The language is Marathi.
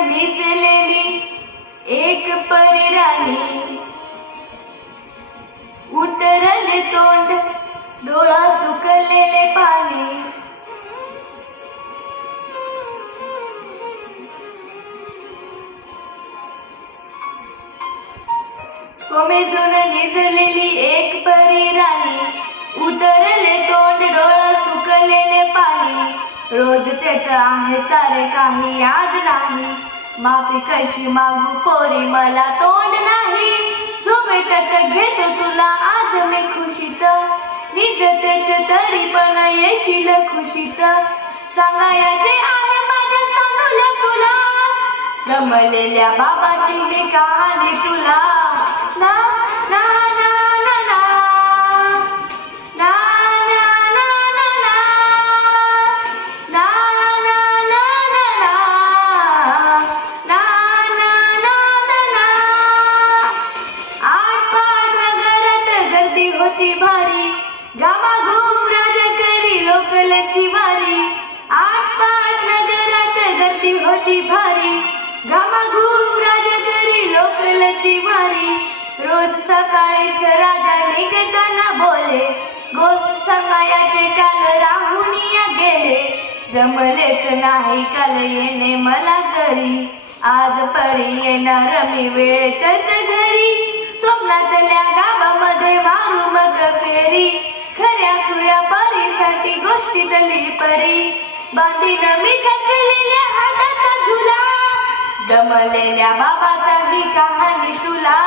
निजलेली एक परी राणी, उतरले तोंड डोळा सुकलेले पाणी. कोमेजून निजलेली एक परी राणी, उतरले तोंड डोळा सुकलेले पाणी. रोजचेच आहे सारे काही आज नाही, माफी कशी मागू पोरी मला तोंड नाही. झोपेतच घेतो तुला आज मी खुशीत, निजतेच तरी पण येशील खुशीत. सांगायचे आहे माझ्या सानूला तुला, रमलेल्या बाबाची मी कहाणी तुला. ना ना ना ना ना ना ना ना ना ना ना ना ना ना ना. आटपाट नगरात गर्दी होती भारी, घामाघूम राजकरी लोकलची वारी. आटपाट नगरात गर्दी होती भारी, घामाघूम राजकरी लोकलची वारी. रोज सकाळीच राजा निघताना बोले, गोष्ट सांगायचे काल राहून गेले. जमलेच नाही काल येणे मला घरी, आज परी येणार मी वेळेतच घरी. स्वप्नातल्या गावामध्ये मारू मग फेरी, खऱ्या खुऱ्या परीसाठी गोष्टीतली परी. बांधीन मी थकलेल्या हातात झुला, दमलेल्या बाबाचा ही कहाणी तुला.